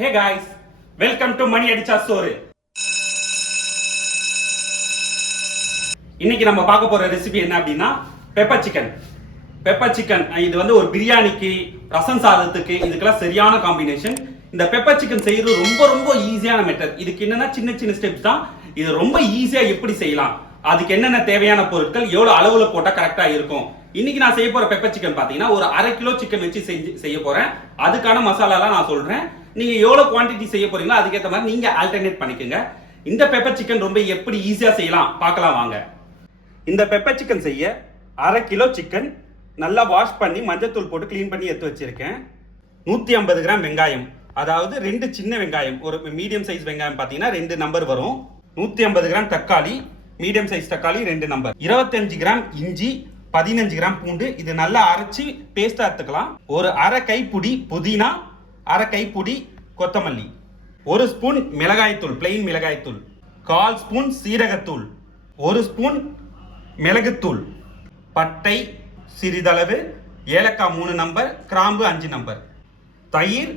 Hey guys, welcome to மணி அடிச்சா சோறு. இன்னைக்கு நம்ம பார்க்க போற ரெசிபி என்ன அப்படின்னா பெப்பர் சிக்கன். பெப்பர் சிக்கன் இது வந்து ஒரு பிரியாணிக்கு, ரசம் சாதத்துக்கு இதுக்கெல்லாம் சரியான காம்பினேஷன். இந்த பெப்பர் சிக்கன் செய்யறது ரொம்ப ரொம்ப ஈஸியான மெத்தட். இதுக்கு என்னன்னா சின்ன சின்ன ஸ்டெப்ஸ் தான். இது ரொம்ப ஈஸியா எப்படி செய்யலாம், அதுக்கு என்னென்ன தேவையான பொருட்கள், எவ்வளவு அளவுல போட்டா கரெக்டா இருக்கும். இன்னைக்கு நான் செய்ய போற பெப்பர் சிக்கன் பாத்தீங்கன்னா ஒரு 1/2 கிலோ சிக்கன் வச்சு செய்ய போறேன். அதுக்கான மசாலாலாம் நான் சொல்றேன். நீங்க எவ்வளவு குவாண்டிட்டி செய்ய போறீங்களோ அதுக்கேற்ற மாதிரி நீங்க ஆல்டர்னேட் பண்ணிக்கோங்க. இந்த பெப்பர் சிக்கன் ரொம்ப எப்படி ஈஸியா செய்யலாம் பார்க்கலாம் வாங்க. இந்த பெப்பர் சிக்கன் செய்ய 1/2 கிலோ சிக்கன் நல்லா வாஷ் பண்ணி மஞ்சத்தூள் போட்டு கிளீன் பண்ணி எடுத்து வச்சிருக்கேன். 150 கிராம் வெங்காயம், அதாவது 2 சின்ன வெங்காயம், ஒரு மீடியம் சைஸ் வெங்காயம் பாத்தீங்கன்னா 2 நம்பர் வரும். 150 கிராம் தக்காளி, மீடியம் சைஸ் தக்காளி 2 நம்பர். 25 கிராம் இஞ்சி, 15 கிராம் பூண்டு. இது நல்லா அரைச்சி பேஸ்டா எடுத்துக்கலாம். ஒரு 1/2 கைப்பிடி புதினா, 1/2 கைப்பிடி கொத்தமல்லி, 1 ஸ்பூன் மிளகாய்த்தூள், பிளெயின் மிளகாய்த்தூள், 1/4 ஸ்பூன் சீரகத்தூள், 1 ஸ்பூன் மிளகுத்தூள், பட்டை சிறிதளவு, ஏலக்காய் 3 நம்பர், கிராம்பு 5 நம்பர், தயிர்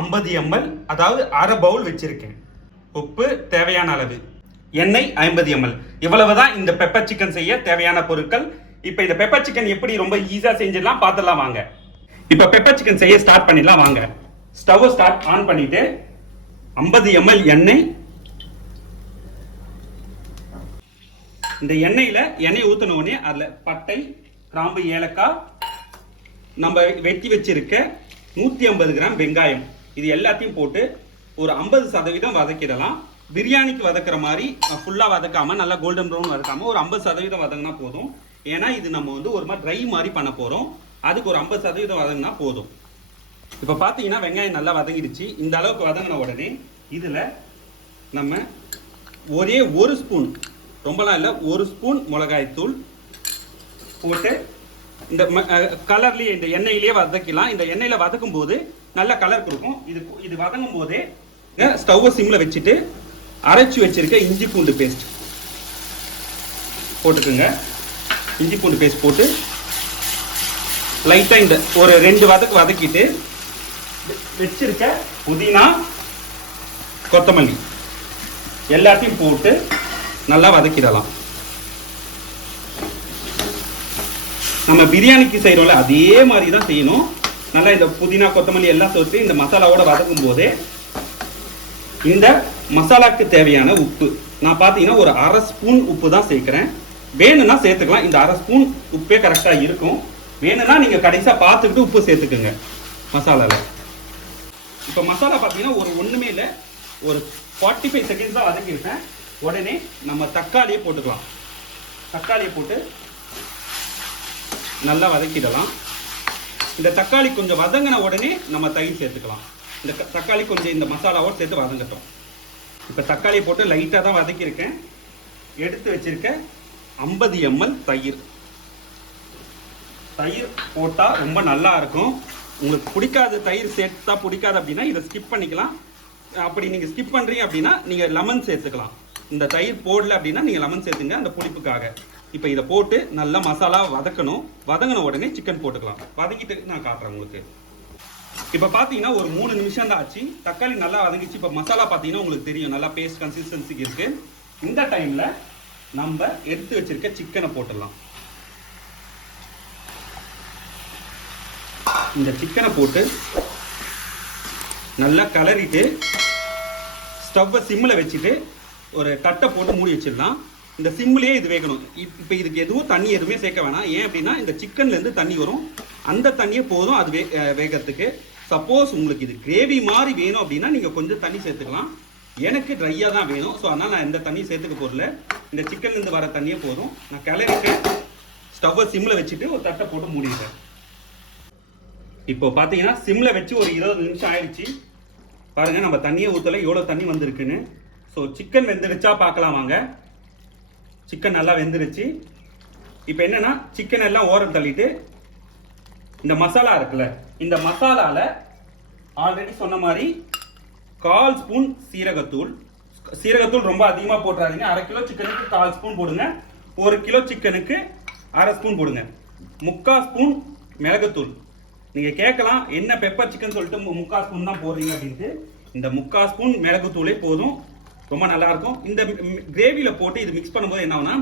50 ml, அதாவது 1/2 பவுல் வச்சிருக்கேன், உப்பு தேவையான அளவு, எண்ணெய் 50 ml. இவ்வளவுதான் இந்த பெப்பர் சிக்கன் செய்ய தேவையான பொருட்கள். இப்போ இந்த பெப்பர் சிக்கன் எப்படி ரொம்ப ஈஸியா செஞ்சிடலாம் பார்த்துடலாம் வாங்க. இப்போ பெப்பர் சிக்கன் செய்ய ஸ்டார்ட் பண்ணிடலாம் வாங்க. ஸ்டவ் ஸ்டார்ட் ஆன் பண்ணிட்டு 50 ml எண்ணெய். இந்த எண்ணெய் ஊத்தின உடனே அதுல பட்டை, கிராம்பு, ஏலக்காய், நம்ம வெட்டி வச்சிருக்க 150 கிராம் வெங்காயம், இது எல்லாத்தையும் போட்டு ஒரு 50% வதக்கிடலாம். பிரியாணிக்கு வதக்குற மாதிரி ஃபுல்லா வதக்காம நல்லா கோல்டன் ப்ரௌன் வதக்காம ஒரு 50% வதங்கினா போதும். ஏன்னா இது நம்ம வந்து ஒரு மாதிரி ட்ரை மாதிரி பண்ண போறோம். அதுக்கு ஒரு 50% வதங்கினா போதும். இப்போ பார்த்தீங்கன்னா வெங்காயம் நல்லா வதங்கிடுச்சு. இந்த அளவுக்கு வதங்கின உடனே இதுல நம்ம ஒரே 1 ஸ்பூன், ரொம்பலாம் இல்லை, 1 ஸ்பூன் மிளகாய்த்தூள் போட்டு இந்த கலர்லேயே இந்த எண்ணெயிலேயே வதக்கலாம். இந்த எண்ணெயில வதக்கும் போது நல்ல கலர் கொடுக்கும். இது வதங்கும் போதே ஸ்டவ்வை சிம்ல வச்சுட்டு அரைச்சி வச்சிருக்க இஞ்சி பூண்டு பேஸ்ட் போட்டுக்குங்க. இஞ்சி பூண்டு பேஸ்ட் போட்டு லைட்டா இந்த ஒரு 2 வதக்கிட்டு வச்சிருக்க புதினா, கொத்தமல்லி எல்லாத்தையும் போட்டு நல்லா வதக்கிடலாம். நம்ம பிரியாணிக்கு செய்யறோம்ல அதே மாதிரி தான் செய்யணும். நல்லா இந்த புதினா, கொத்தமல்லி எல்லாம் சேர்த்து இந்த மசாலாவோட வதக்கும் போதே இந்த மசாலாக்கு தேவையான உப்பு நான் பார்த்தீங்கன்னா ஒரு 1/2 ஸ்பூன் உப்பு தான் சேர்க்கிறேன். வேணும்னா சேர்த்துக்கலாம். இந்த 1/2 ஸ்பூன் உப்பே கரெக்டா இருக்கும். வேணும்னா நீங்க கடைசியா பார்த்துக்கிட்டு உப்பு சேர்த்துக்குங்க மசாலால. இப்போ மசாலா பார்த்தீங்கன்னா ஒண்ணுமே இல்லை, ஒரு 45 செகண்ட்ஸ் தான் வதக்கியிருப்பேன். உடனே நம்ம தக்காளியை போட்டுக்கலாம். தக்காளியை போட்டு நல்லா வதக்கிடலாம். இந்த தக்காளி கொஞ்சம் வதங்கின உடனே நம்ம தயிர் சேர்த்துக்கலாம். இந்த தக்காளி கொஞ்சம் இந்த மசாலாவோடு சேர்த்து வதங்கட்டும். இப்போ தக்காளியை போட்டு லைட்டாக தான் வதக்கியிருக்கேன். எடுத்து வச்சிருக்க 50 ml தயிர் போட்டால் ரொம்ப நல்லா இருக்கும். உங்களுக்கு பிடிக்காத தயிர் சேர்த்தா பிடிக்காது அப்படின்னா இதை ஸ்கிப் பண்ணிக்கலாம். அப்படி நீங்கள் ஸ்கிப் பண்ணுறீங்க அப்படின்னா நீங்கள் லெமன் சேர்த்துக்கலாம். இந்த தயிர் போடல அப்படின்னா நீங்கள் லெமன் சேர்த்துங்க அந்த புளிப்புக்காக. இப்போ இதை போட்டு நல்லா மசாலா வதக்கணும். வதங்கின உடனே சிக்கன் போட்டுக்கலாம். வதக்கிட்டு நான் காட்டுறேன் உங்களுக்கு. இப்போ பார்த்தீங்கன்னா ஒரு 3 நிமிஷம் தான் ஆச்சு. தக்காளி நல்லா வதங்கிச்சு. இப்போ மசாலா பார்த்தீங்கன்னா உங்களுக்கு தெரியும் நல்லா பேஸ்ட் கன்சிஸ்டன்சிக்கு இருக்கு. இந்த டைம்ல நம்ம எடுத்து வச்சிருக்க சிக்கனை போட்டுடலாம். இந்த சிக்கனை போட்டு நல்லா கலரிட்டு ஸ்டவ்வை சிம்மில் வச்சுட்டு ஒரு தட்டை போட்டு மூடி வச்சிடலாம். இந்த சிம்மிலேயே இது வேகணும். இப்போ இதுக்கு தண்ணி எதுவுமே சேர்க்க வேணாம். ஏன் அப்படின்னா இந்த சிக்கன்லேருந்து தண்ணி வரும். அந்த தண்ணியே போதும் அது வேகத்துக்கு. சப்போஸ் உங்களுக்கு இது கிரேவி மாதிரி வேணும் அப்படின்னா நீங்கள் கொஞ்சம் தண்ணி சேர்த்துக்கலாம். எனக்கு ட்ரையாக தான் வேணும். ஸோ அதனால் நான் எந்த தண்ணி சேர்த்துக்க போடல. இந்த சிக்கன்லேருந்து வர தண்ணியே போதும். நான் கிளறிட்டு ஸ்டவ்வை சிம்மில் வச்சுட்டு ஒரு தட்டை போட்டு மூடிடுறேன். இப்போ பார்த்தீங்கன்னா சிம்மில் வச்சு ஒரு 20 நிமிஷம் ஆயிடுச்சு. பாருங்கள் நம்ம தண்ணியை ஊற்றல, எவ்வளோ தண்ணி வந்திருக்குன்னு. ஸோ சிக்கன் வெந்துருச்சா பார்க்கலாம் வாங்க. சிக்கன் நல்லா வெந்துருச்சு. இப்போ என்னன்னா சிக்கன் எல்லாம் ஓரம் தள்ளிட்டு இந்த மசாலா இருக்குல்ல, இந்த மசாலால ஆல்ரெடி சொன்ன மாதிரி 1/4 ஸ்பூன் சீரகத்தூள். சீரகத்தூள் ரொம்ப அதிகமாக போட்டுறாதீங்க. 1/2 கிலோ சிக்கனுக்கு 1/4 ஸ்பூன் போடுங்க. 1 கிலோ சிக்கனுக்கு 1/2 ஸ்பூன் போடுங்க. 3/4 ஸ்பூன் மிளகுத்தூள். நீங்க கேட்கலாம் என்ன பெப்பர் சிக்கன் சொல்லிட்டு 3/4 ஸ்பூன் தான் போடுறீங்க அப்படின்ட்டு. இந்த 3/4 ஸ்பூன் மிளகுத்தூளே போதும், ரொம்ப நல்லா இருக்கும். இந்த கிரேவியில் போட்டு இது மிக்ஸ் பண்ணும்போது என்ன ஆகும்னா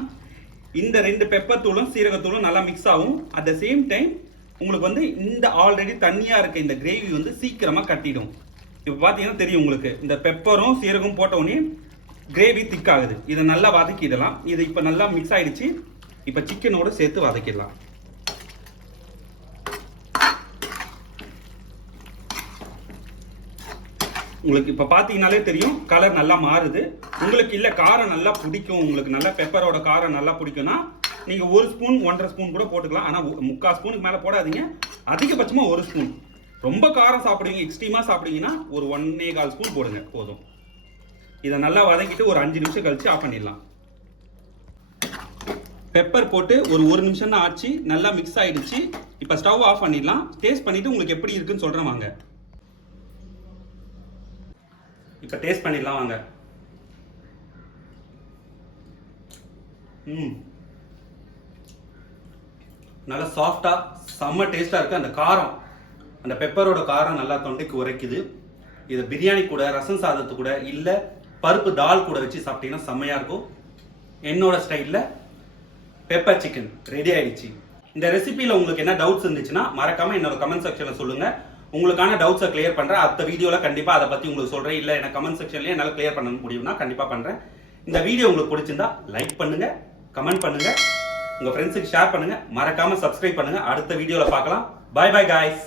இந்த 2 பெப்பர் தூளும் சீரகத்தூளும் நல்லா மிக்ஸ் ஆகும். அட் த சேம் டைம் உங்களுக்கு வந்து இந்த ஆல்ரெடி தண்ணியாக இருக்க இந்த கிரேவி வந்து சீக்கிரமாக கட்டிடும். இப்போ பார்த்தீங்கன்னா தெரியும் உங்களுக்கு, இந்த பெப்பரும் சீரகம் போட்ட உடனே கிரேவி திக் ஆகுது. இதை நல்லா வதக்கிடலாம். இது இப்போ நல்லா மிக்ஸ் ஆயிடுச்சு. இப்போ சிக்கனோட சேர்த்து வதக்கிடலாம். உங்களுக்கு இப்போ பார்த்தீங்கன்னாலே தெரியும் கலர் நல்லா மாறுது. உங்களுக்கு இல்லை காரம் நல்லா பிடிக்கும், உங்களுக்கு நல்லா பெப்பரோட காரம் நல்லா பிடிக்கும்னா நீங்கள் 1 ஸ்பூன் 1.5 ஸ்பூன் கூட போட்டுக்கலாம். ஆனால் 3/4 ஸ்பூனுக்கு மேலே போடாதீங்க. அதிகபட்சமாக 1 ஸ்பூன். ரொம்ப காரம் சாப்பிடுவீங்க, எக்ஸ்ட்ரீமாக சாப்பிடுவீங்கன்னா ஒரு 1.25 ஸ்பூன் போடுங்க போதும். இதை நல்லா வதக்கிட்டு ஒரு 5 நிமிஷம் கழிச்சு ஆஃப் பண்ணிடலாம். பெப்பர் போட்டு ஒரு 1 நிமிஷம் தான் ஆச்சு, நல்லா மிக்ஸ் ஆயிடுச்சு. இப்போ ஸ்டவ் ஆஃப் பண்ணிடலாம். டேஸ்ட் பண்ணிட்டு உங்களுக்கு எப்படி இருக்குன்னு சொல்கிறேன் வாங்க. இப்போ டேஸ்ட் பண்ணிடலாம் வாங்க. நல்லா சாஃப்டா செம்ம டேஸ்டா இருக்கு. அந்த காரம், அந்த பெப்பரோட காரம் நல்லா தொண்டைக்கு உரைக்குது. இது பிரியாணி கூட, ரசம் சாதத்து கூட, இல்லை பருப்பு தால் கூட வச்சு சாப்பிட்டீங்கன்னா செம்மையா இருக்கும். என்னோட ஸ்டைலில் பெப்பர் சிக்கன் ரெடி ஆயிடுச்சு. இந்த ரெசிபியில் உங்களுக்கு என்ன டவுட்ஸ் இருந்துச்சுன்னா மறக்காம என்னோட கமெண்ட் செக்ஷனில் சொல்லுங்க. உங்களுக்கான டவுட்ஸை கிளியர் பண்றேன். அடுத்த வீடியோவில் கண்டிப்பா அதை பத்தி உங்களுக்கு சொல்றேன். இல்லை எனக்கு கமெண்ட் செக்ஷன்லேயே என்னால் கிளியர் பண்ண முடியும்னா கண்டிப்பா பண்றேன். இந்த வீடியோ உங்களுக்கு பிடிச்சிருந்தா லைக் பண்ணுங்க, கமெண்ட் பண்ணுங்க, உங்க ஃப்ரெண்ட்ஸுக்கு ஷேர் பண்ணுங்க, மறக்காம சப்ஸ்கிரைப் பண்ணுங்க. அடுத்த வீடியோவில் பார்க்கலாம். Bye bye guys.